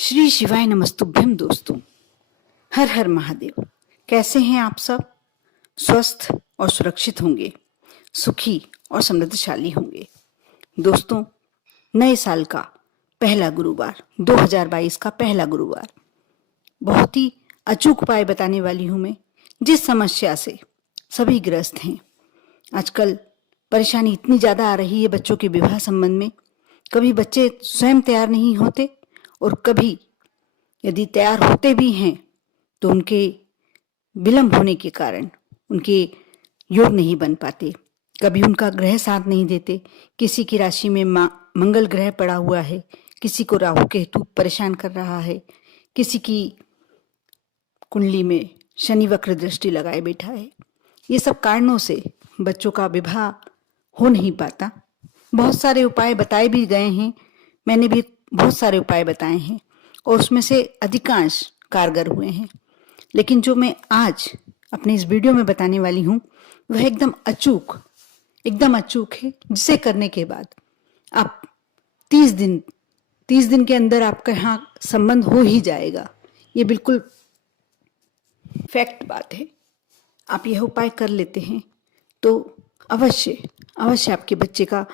श्री शिवाय नमस्तुभ्यम दोस्तों। हर हर महादेव। कैसे हैं आप सब? स्वस्थ और सुरक्षित होंगे, सुखी और समृद्धशाली होंगे। दोस्तों, नए साल का पहला गुरुवार, 2022 का पहला गुरुवार, बहुत ही अचूक उपाय बताने वाली हूं मैं। जिस समस्या से सभी ग्रस्त हैं, आजकल परेशानी इतनी ज्यादा आ रही है बच्चों के विवाह संबंध में। कभी बच्चे स्वयं तैयार नहीं होते और कभी यदि तैयार होते भी हैं तो उनके विलंब होने के कारण उनके योग नहीं बन पाते। कभी उनका ग्रह साथ नहीं देते। किसी की राशि में मंगल ग्रह पड़ा हुआ है, किसी को राहु केतु परेशान कर रहा है, किसी की कुंडली में शनि वक्र दृष्टि लगाए बैठा है। ये सब कारणों से बच्चों का विवाह हो नहीं पाता। बहुत सारे उपाय बताए भी गए हैं, मैंने भी बहुत सारे उपाय बताए हैं और उसमें से अधिकांश कारगर हुए हैं। लेकिन जो मैं आज अपने इस वीडियो में बताने वाली हूँ वह एकदम अचूक है, जिसे करने के बाद आप 30 दिन के अंदर आपका यहाँ संबंध हो ही जाएगा। ये बिल्कुल फैक्ट बात है। आप यह उपाय कर लेते हैं तो अवश्य आपके बच्चे का,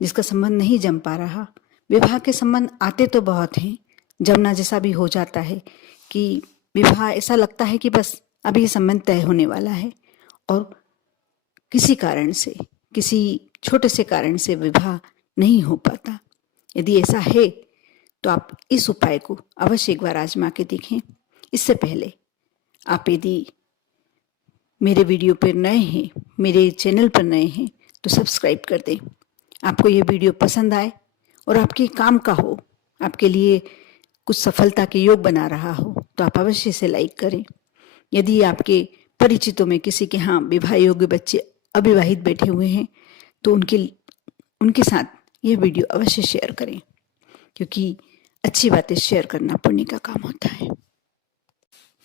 जिसका संबंध नहीं जम पा रहा, विवाह के संबंध आते तो बहुत हैं, जमना जैसा भी हो जाता है कि विवाह ऐसा लगता है कि बस अभी ये संबंध तय होने वाला है, और किसी कारण से, किसी छोटे से कारण से विवाह नहीं हो पाता। यदि ऐसा है तो आप इस उपाय को अवश्य एक बार आजमा के देखें। इससे पहले आप यदि मेरे वीडियो पर नए हैं, मेरे चैनल पर नए हैं, तो सब्सक्राइब कर दें। आपको ये वीडियो पसंद आए और आपके काम का हो, आपके लिए कुछ सफलता के योग बना रहा हो, तो आप अवश्य इसे लाइक करें। यदि आपके परिचितों में किसी के यहाँ विवाह योग्य बच्चे अविवाहित बैठे हुए हैं तो उनके साथ यह वीडियो अवश्य शेयर करें, क्योंकि अच्छी बातें शेयर करना पुण्य का काम होता है।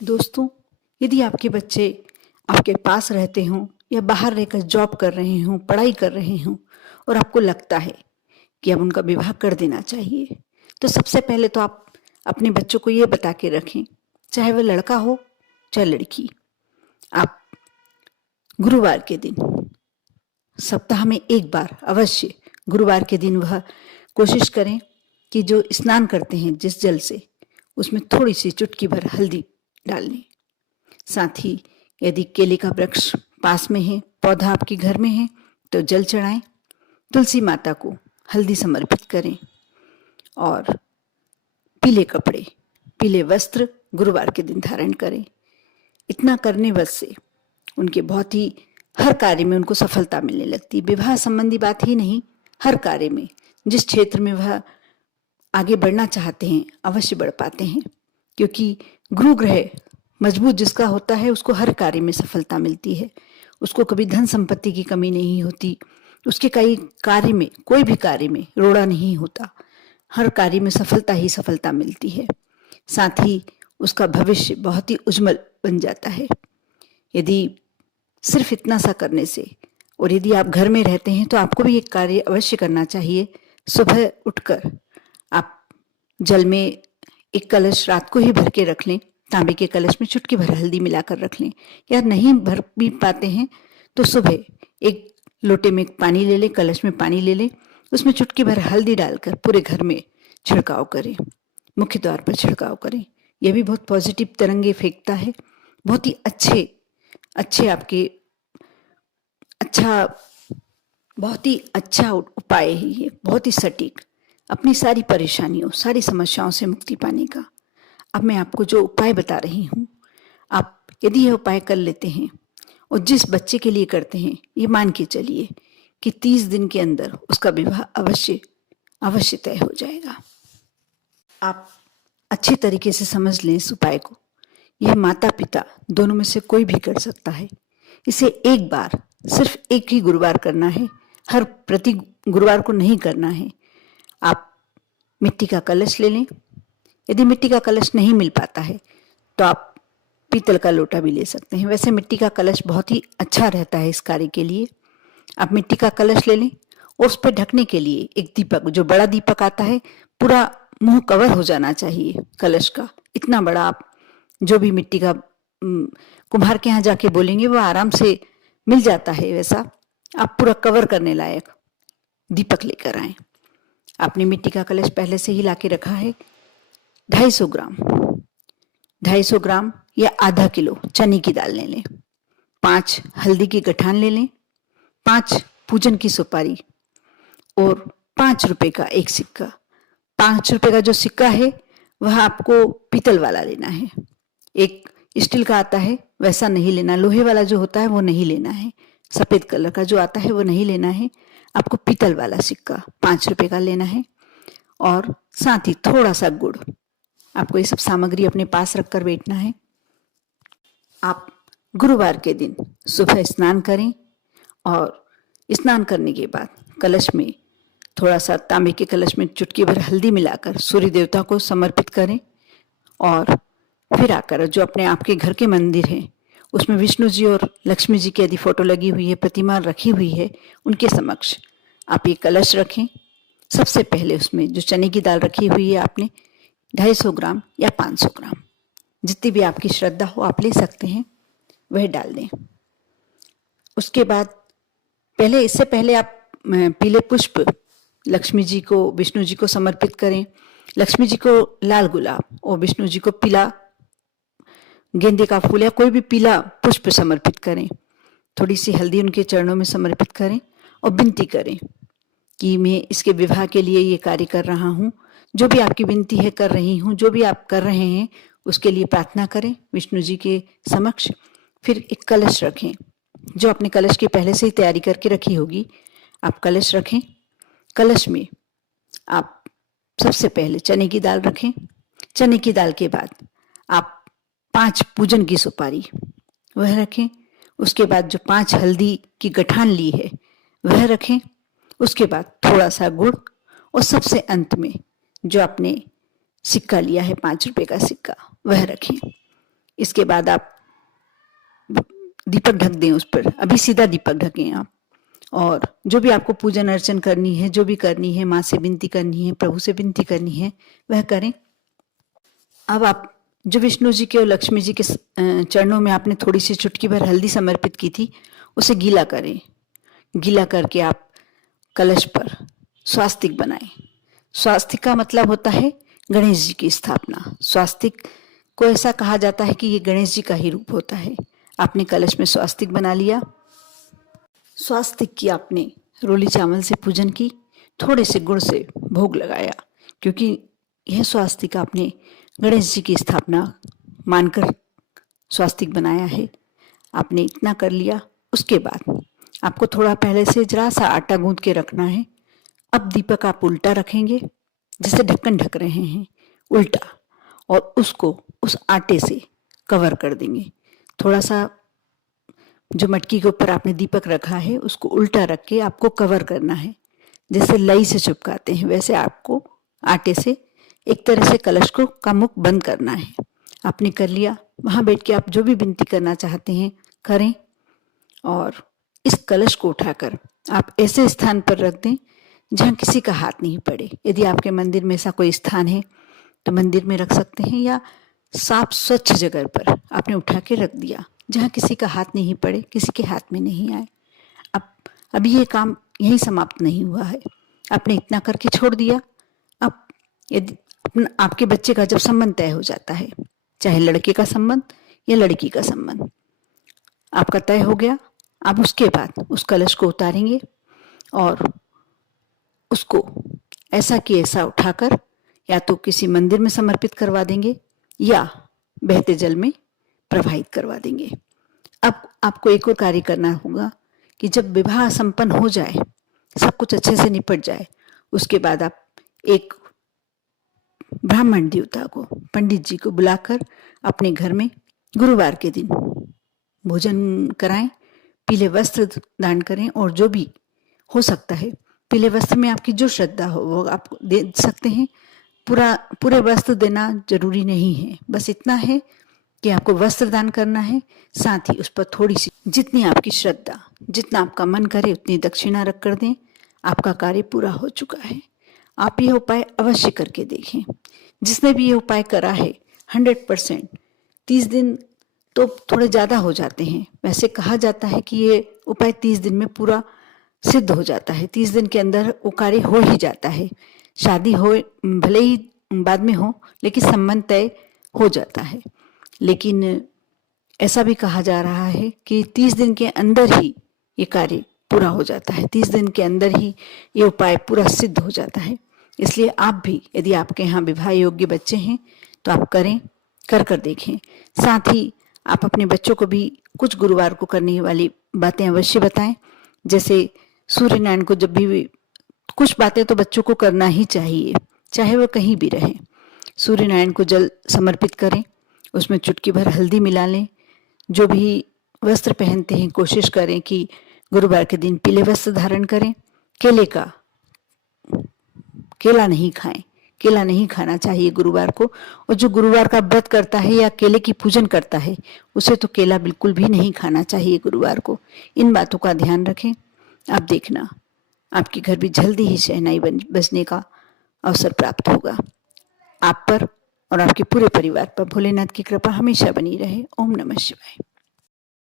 दोस्तों, यदि आपके बच्चे आपके पास रहते हों या बाहर रहकर जॉब कर रहे हों, पढ़ाई कर रहे हों, और आपको लगता है कि अब उनका विवाह कर देना चाहिए, तो सबसे पहले तो आप अपने बच्चों को ये बता के रखें, चाहे वह लड़का हो चाहे लड़की, आप गुरुवार के दिन, सप्ताह में एक बार अवश्य गुरुवार के दिन वह कोशिश करें कि जो स्नान करते हैं जिस जल से, उसमें थोड़ी सी चुटकी भर हल्दी डाल लें। साथ ही यदि केले का वृक्ष पास में है, पौधा आपके घर में है, तो जल चढ़ाएं, तुलसी माता को हल्दी समर्पित करें और पीले कपड़े, पीले वस्त्र गुरुवार के दिन धारण करें। इतना करने बस से उनके बहुत ही हर कार्य में उनको सफलता मिलने लगती। विवाह संबंधी बात ही नहीं, हर कार्य में, जिस क्षेत्र में वह आगे बढ़ना चाहते हैं अवश्य बढ़ पाते हैं, क्योंकि गुरु ग्रह मजबूत जिसका होता है उसको हर कार्य में सफलता मिलती है। उसको कभी धन संपत्ति की कमी नहीं होती, उसके कोई भी कार्य में रोड़ा नहीं होता, हर कार्य में सफलता ही सफलता मिलती है। साथ ही उसका भविष्य बहुत ही उज्जवल बन जाता है। यदि सिर्फ इतना सा करने से, और यदि आप घर में रहते हैं तो आपको भी एक कार्य अवश्य करना चाहिए। सुबह उठकर आप जल में एक कलश रात को ही भर के रख लें, तांबे के कलश में चुटकी भर हल्दी मिलाकर रख लें, या नहीं भर भी पाते हैं तो सुबह एक लोटे में पानी ले लें, कलश में पानी ले लें, उसमें चुटकी भर हल्दी डालकर पूरे घर में छिड़काव करें, मुख्य द्वार पर छिड़काव करें। यह भी बहुत पॉजिटिव तरंगे फेंकता है। बहुत ही बहुत ही अच्छा उपाय है ये, बहुत ही सटीक, अपनी सारी परेशानियों, सारी समस्याओं से मुक्ति पाने का। अब मैं आपको जो उपाय बता रही हूँ, आप यदि यह उपाय कर लेते हैं और जिस बच्चे के लिए करते हैं, ये मान के चलिए कि 30 दिन के अंदर उसका विवाह अवश्य तय हो जाएगा। आप अच्छे तरीके से समझ लें इस उपाय को। यह माता पिता दोनों में से कोई भी कर सकता है। इसे एक बार, सिर्फ एक ही गुरुवार करना है, हर प्रति गुरुवार को नहीं करना है। आप मिट्टी का कलश ले लें। यदि मिट्टी का कलश नहीं मिल पाता है तो आप पीतल का लोटा भी ले सकते हैं। वैसे मिट्टी का कलश बहुत ही अच्छा रहता है इस कार्य के लिए। आप मिट्टी का कलश ले लें और उस पर ढकने के लिए एक दीपक, जो बड़ा दीपक आता है, पूरा मुंह कवर हो जाना चाहिए कलश का, इतना बड़ा आप जो भी मिट्टी का कुम्हार के यहाँ जाके बोलेंगे वो आराम से मिल जाता है, वैसा आप पूरा कवर करने लायक दीपक लेकर आए। आपने मिट्टी का कलश पहले से ही लाके रखा है। 250 ग्राम या आधा किलो चने की दाल ले लें, 5 हल्दी की गठान ले लें, 5 पूजन की सुपारी और 5 रुपए का एक सिक्का। 5 रुपए का जो सिक्का है वह आपको पीतल वाला लेना है। एक स्टील का आता है वैसा नहीं लेना, लोहे वाला जो होता है वो नहीं लेना है, सफेद कलर का जो आता है वो नहीं लेना है। आपको पीतल वाला सिक्का 5 रुपए का लेना है और साथ ही थोड़ा सा गुड़। आपको ये सब सामग्री अपने पास रखकर बैठना है। आप गुरुवार के दिन सुबह स्नान करें और स्नान करने के बाद कलश में थोड़ा सा तांबे के कलश में चुटकी भर हल्दी मिलाकर सूर्य देवता को समर्पित करें और फिर आकर जो अपने आपके घर के मंदिर हैं उसमें विष्णु जी और लक्ष्मी जी की यदि फोटो लगी हुई है, प्रतिमा रखी हुई है, उनके समक्ष आप ये कलश रखें। सबसे पहले उसमें जो चने की दाल रखी हुई है आपने 250 ग्राम या 500 ग्राम जितनी भी आपकी श्रद्धा हो आप ले सकते हैं, वह डाल दें। उसके बाद इससे पहले आप पीले पुष्प लक्ष्मी जी को, विष्णु जी को समर्पित करें। लक्ष्मी जी को लाल गुलाब और विष्णु जी को पीला गेंदे का फूल या कोई भी पीला पुष्प समर्पित करें। थोड़ी सी हल्दी उनके चरणों में समर्पित करें और विनती करें कि मैं इसके विवाह के लिए ये कार्य कर रहा हूँ। जो भी आपकी विनती है कर रही हूँ, जो भी आप कर रहे हैं उसके लिए प्रार्थना करें विष्णु जी के समक्ष। फिर एक कलश रखें, जो अपने कलश की पहले से ही तैयारी करके रखी होगी। आप कलश रखें, कलश में आप सबसे पहले चने की दाल रखें। चने की दाल के बाद आप 5 पूजन की सुपारी वह रखें। उसके बाद जो 5 हल्दी की गठान ली है वह रखें। उसके बाद थोड़ा सा गुड़ और सबसे अंत में जो आपने सिक्का लिया है 5 रुपए का सिक्का वह रखें। इसके बाद आप दीपक ढक दें उस पर, अभी सीधा दीपक ढकें आप। और जो भी आपको पूजन अर्चन करनी है, जो भी करनी है, माँ से विनती करनी है, प्रभु से विनती करनी है, वह करें। अब आप जो विष्णु जी के और लक्ष्मी जी के चरणों में आपने थोड़ी सी चुटकी भर हल्दी समर्पित की थी उसे गीला करें। गीला करके आप कलश पर स्वास्तिक बनाएं। स्वास्तिक का मतलब होता है गणेश जी की स्थापना। स्वास्तिक को ऐसा कहा जाता है कि ये गणेश जी का ही रूप होता है। आपने कलश में स्वास्तिक बना लिया। स्वास्तिक की आपने रोली चावल से पूजन की, थोड़े से गुड़ से भोग लगाया, क्योंकि यह स्वास्तिक आपने गणेश जी की स्थापना मानकर स्वास्तिक बनाया है। आपने इतना कर लिया। उसके बाद आपको थोड़ा पहले से जरा सा आटा गूंथ के रखना है। अब दीपक आप उल्टा रखेंगे, जैसे ढक्कन ढक रहे हैं उल्टा, और उसको उस आटे से कवर कर देंगे। थोड़ा सा जो मटकी के ऊपर आपने दीपक रखा है उसको उल्टा रख के आपको कवर करना है। जैसे लई से चिपकाते हैं वैसे आपको आटे से एक तरह से कलश को का मुख बंद करना है। आपने कर लिया। वहां बैठ के आप जो भी विनती करना चाहते हैं करें और इस कलश को उठाकर आप ऐसे स्थान पर रख दें जहां किसी का हाथ नहीं पड़े। यदि आपके मंदिर में ऐसा कोई स्थान है तो मंदिर में रख सकते हैं, या साफ स्वच्छ जगह पर आपने उठा के रख दिया जहां किसी का हाथ नहीं पड़े, किसी के हाथ में नहीं आए। अब अभी ये काम यहीं समाप्त नहीं हुआ है। आपने इतना करके छोड़ दिया। अब यदि आपके बच्चे का जब संबंध तय हो जाता है, चाहे लड़के का संबंध या लड़की का संबंध आपका तय हो गया, अब उसके बाद उस कलश को उतारेंगे और उसको ऐसा कि ऐसा उठाकर या तो किसी मंदिर में समर्पित करवा देंगे या बहते जल में प्रवाहित करवा देंगे। अब आपको एक और कार्य करना होगा कि जब विवाह संपन्न हो जाए, सब कुछ अच्छे से निपट जाए, उसके बाद आप एक ब्राह्मण देवता को, पंडित जी को बुलाकर अपने घर में गुरुवार के दिन भोजन कराएं, पीले वस्त्र दान करें और जो भी हो सकता है पीले वस्त्र में आपकी जो श्रद्धा हो वो आप दे सकते हैं। पूरे वस्त्र देना जरूरी नहीं है, बस इतना है कि आपको वस्त्र दान करना है। साथ ही उस पर थोड़ी सी, जितनी आपकी श्रद्धा, जितना आपका मन करे उतनी दक्षिणा रख कर दें। आपका कार्य पूरा हो चुका है। आप यह उपाय अवश्य करके देखें। जिसने भी ये उपाय करा है 100%, 30 दिन तो थोड़े ज़्यादा हो जाते हैं। वैसे कहा जाता है कि ये उपाय 30 दिन में पूरा सिद्ध हो जाता है, 30 दिन के अंदर वो कार्य हो ही जाता है। शादी हो भले ही बाद में हो, लेकिन संबंध तय हो जाता है। लेकिन ऐसा भी कहा जा रहा है कि 30 दिन के अंदर ही ये कार्य पूरा हो जाता है, 30 दिन के अंदर ही ये उपाय पूरा सिद्ध हो जाता है। इसलिए आप भी, यदि आपके यहाँ विवाह योग्य बच्चे हैं तो आप करें, कर देखें। साथ ही आप अपने बच्चों को भी कुछ गुरुवार को करने वाली बातें अवश्य बताएं। जैसे सूर्यनारायण को जब भी कुछ बातें तो बच्चों को करना ही चाहिए, चाहे वह कहीं भी रहे। सूर्यनारायण को जल समर्पित करें, उसमें चुटकी भर हल्दी मिला लें। जो भी वस्त्र पहनते हैं कोशिश करें कि गुरुवार के दिन पीले वस्त्र धारण करें। केला नहीं खाएं, केला नहीं खाना चाहिए गुरुवार को। और जो गुरुवार का व्रत करता है या केले की पूजन करता है, उसे तो केला बिल्कुल भी नहीं खाना चाहिए गुरुवार को। इन बातों का ध्यान रखें। आप देखना, आपके घर भी जल्दी ही शहनाई बजने का अवसर प्राप्त होगा। आप पर और आपके पूरे परिवार पर भोलेनाथ की कृपा हमेशा बनी रहे। ओम नमः शिवाय।